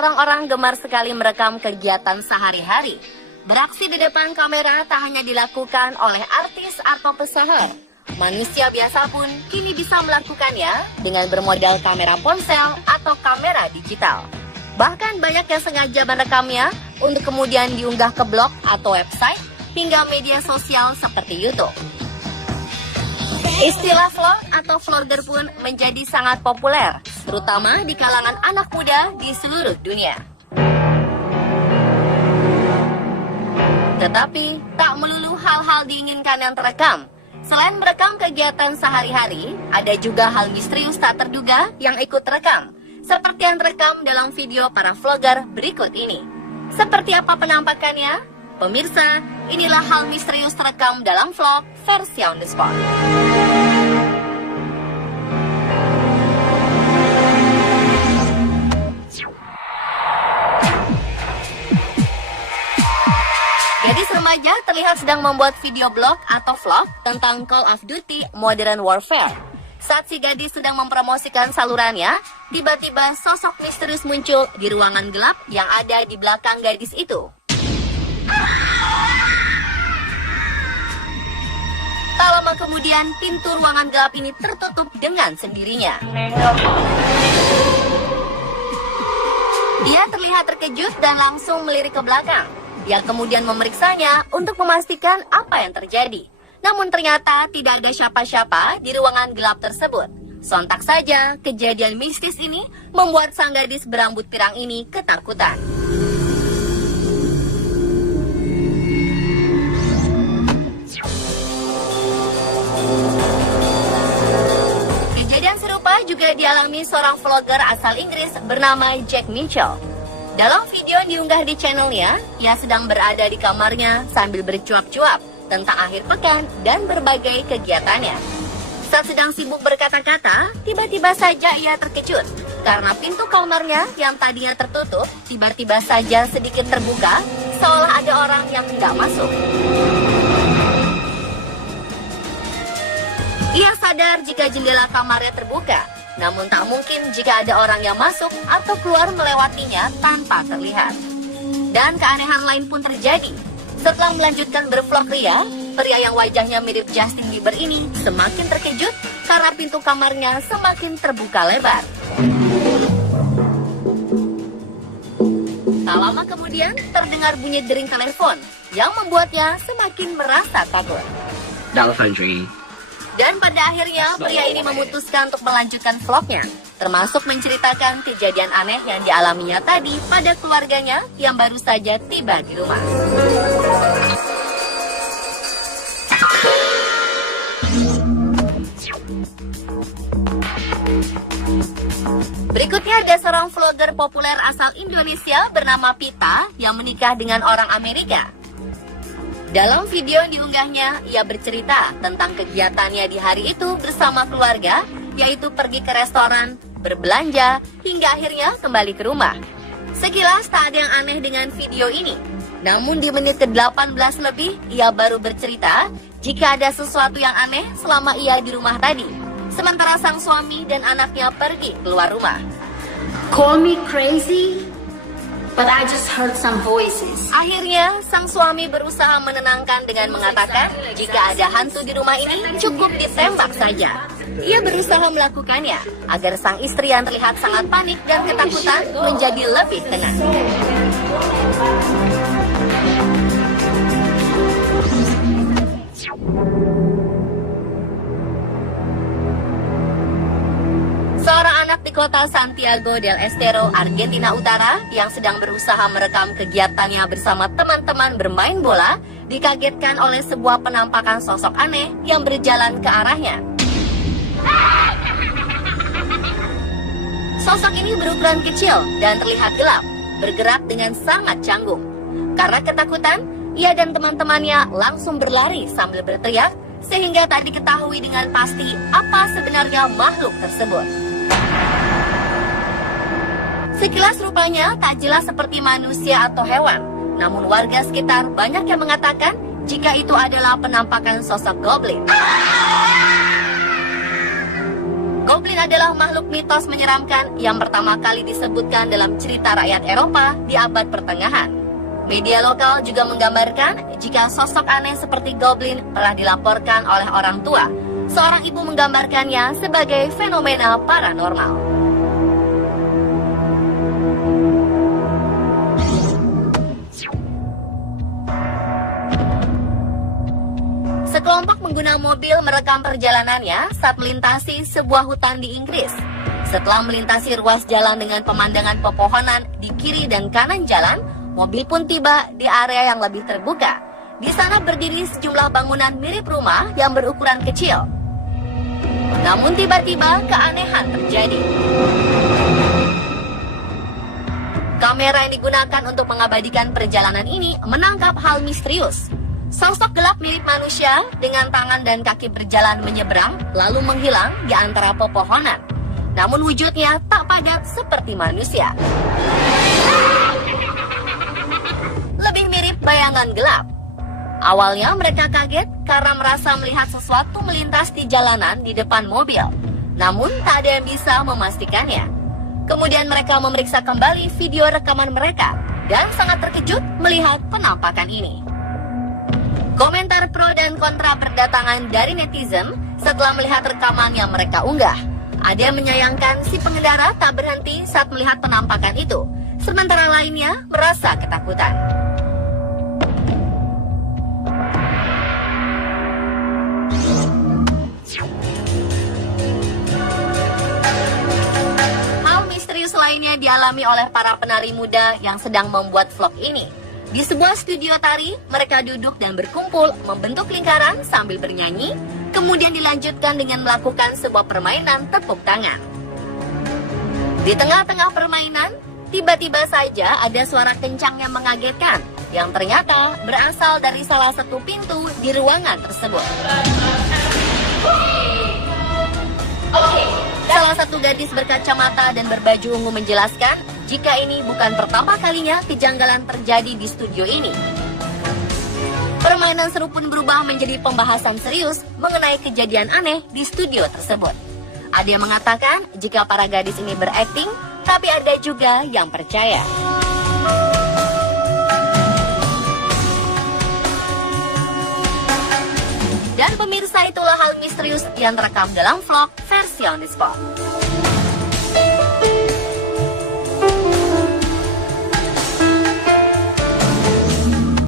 orang-orang gemar sekali merekam kegiatan sehari-hari. Beraksi di depan kamera tak hanya dilakukan oleh artis atau pesohor. Manusia biasa pun kini bisa melakukannya dengan bermodal kamera ponsel atau kamera digital. Bahkan banyak yang sengaja merekamnya untuk kemudian diunggah ke blog atau website hingga media sosial seperti YouTube. Istilah vlog atau vlogger pun menjadi sangat populer, terutama di kalangan anak muda di seluruh dunia. Tetapi, tak melulu hal-hal diinginkan yang terekam. Selain merekam kegiatan sehari-hari, ada juga hal misterius tak terduga yang ikut terekam, seperti yang terekam dalam video para vlogger berikut ini. Seperti apa penampakannya? Pemirsa, inilah hal misterius terekam dalam vlog versi on the spot. Gadis remaja terlihat sedang membuat video blog atau vlog tentang Call of Duty Modern Warfare. Saat si gadis sedang mempromosikan salurannya, tiba-tiba sosok misterius muncul di ruangan gelap yang ada di belakang gadis itu. Tak lama kemudian, pintu ruangan gelap ini tertutup dengan sendirinya. Dia terlihat terkejut dan langsung melirik ke belakang. Dia kemudian memeriksanya untuk memastikan apa yang terjadi. Namun ternyata tidak ada siapa-siapa di ruangan gelap tersebut. Sontak saja, kejadian mistis ini membuat sang gadis berambut pirang ini ketakutan. Kejadian serupa juga dialami seorang vlogger asal Inggris bernama Jack Mitchell. Dalam video yang diunggah di channelnya, ia sedang berada di kamarnya sambil bercuap-cuap tentang akhir pekan dan berbagai kegiatannya. Saat sedang sibuk berkata-kata, tiba-tiba saja ia terkejut karena pintu kamarnya yang tadinya tertutup tiba-tiba saja sedikit terbuka, seolah ada orang yang hendak masuk. Ia sadar jika jendela kamarnya terbuka, namun tak mungkin jika ada orang yang masuk atau keluar melewatinya tanpa terlihat. Dan keanehan lain pun terjadi. Setelah melanjutkan bervlog pria yang wajahnya mirip Justin Bieber ini semakin terkejut karena pintu kamarnya semakin terbuka lebar. Tak lama kemudian terdengar bunyi dering telepon yang membuatnya semakin merasa takut. Dan pada akhirnya pria ini memutuskan untuk melanjutkan vlognya, termasuk menceritakan kejadian aneh yang dialaminya tadi pada keluarganya yang baru saja tiba di rumah. Berikutnya ada seorang vlogger populer asal Indonesia bernama Pita yang menikah dengan orang Amerika. Dalam video yang diunggahnya, ia bercerita tentang kegiatannya di hari itu bersama keluarga, yaitu pergi ke restoran, berbelanja, hingga akhirnya kembali ke rumah. Sekilas tak ada yang aneh dengan video ini. Namun di menit ke-18 lebih, ia baru bercerita jika ada sesuatu yang aneh selama ia di rumah tadi. Sementara sang suami dan anaknya pergi keluar rumah. Call me crazy, but I just heard some voices. Akhirnya, sang suami berusaha menenangkan dengan mengatakan jika ada hantu di rumah ini cukup ditembak saja. Ia berusaha melakukannya agar sang istri yang terlihat sangat panik dan ketakutan menjadi lebih tenang. Seorang anak di kota Santiago del Estero, Argentina Utara, yang sedang berusaha merekam kegiatannya bersama teman-teman bermain bola, dikagetkan oleh sebuah penampakan sosok aneh yang berjalan ke arahnya. Sosok ini berukuran kecil dan terlihat gelap, bergerak dengan sangat canggung. Karena ketakutan, ia dan teman-temannya langsung berlari sambil berteriak, sehingga tak diketahui dengan pasti apa sebenarnya makhluk tersebut. Sekilas rupanya tak jelas seperti manusia atau hewan. Namun warga sekitar banyak yang mengatakan jika itu adalah penampakan sosok goblin. Goblin adalah makhluk mitos menyeramkan yang pertama kali disebutkan dalam cerita rakyat Eropa di abad pertengahan. Media lokal juga menggambarkan jika sosok aneh seperti goblin pernah dilaporkan oleh orang tua. Seorang ibu menggambarkannya sebagai fenomena paranormal. Sekelompok pengguna mobil merekam perjalanannya saat melintasi sebuah hutan di Inggris. Setelah melintasi ruas jalan dengan pemandangan pepohonan di kiri dan kanan jalan, mobil pun tiba di area yang lebih terbuka. Di sana berdiri sejumlah bangunan mirip rumah yang berukuran kecil. Namun tiba-tiba keanehan terjadi. Kamera yang digunakan untuk mengabadikan perjalanan ini menangkap hal misterius. Sosok gelap mirip manusia dengan tangan dan kaki berjalan menyeberang lalu menghilang di antara pepohonan. Namun wujudnya tak padat seperti manusia. Lebih mirip bayangan gelap. Awalnya mereka kaget karena merasa melihat sesuatu melintas di jalanan di depan mobil. Namun tak ada yang bisa memastikannya. Kemudian mereka memeriksa kembali video rekaman mereka dan sangat terkejut melihat penampakan ini. Komentar pro dan kontra berdatangan dari netizen setelah melihat rekaman yang mereka unggah. Ada yang menyayangkan si pengendara tak berhenti saat melihat penampakan itu, sementara lainnya merasa ketakutan. Hal misterius lainnya dialami oleh para penari muda yang sedang membuat vlog ini. Di sebuah studio tari, mereka duduk dan berkumpul membentuk lingkaran sambil bernyanyi, kemudian dilanjutkan dengan melakukan sebuah permainan tepuk tangan. Di tengah-tengah permainan, tiba-tiba saja ada suara kencang yang mengagetkan, yang ternyata berasal dari salah satu pintu di ruangan tersebut. Salah satu gadis berkacamata dan berbaju ungu menjelaskan jika ini bukan pertama kalinya kejanggalan terjadi di studio ini. Permainan seru pun berubah menjadi pembahasan serius mengenai kejadian aneh di studio tersebut. Ada yang mengatakan jika para gadis ini berakting, tapi ada juga yang percaya. Dan pemirsa, itulah hal misterius yang terekam dalam vlog versi on the spot.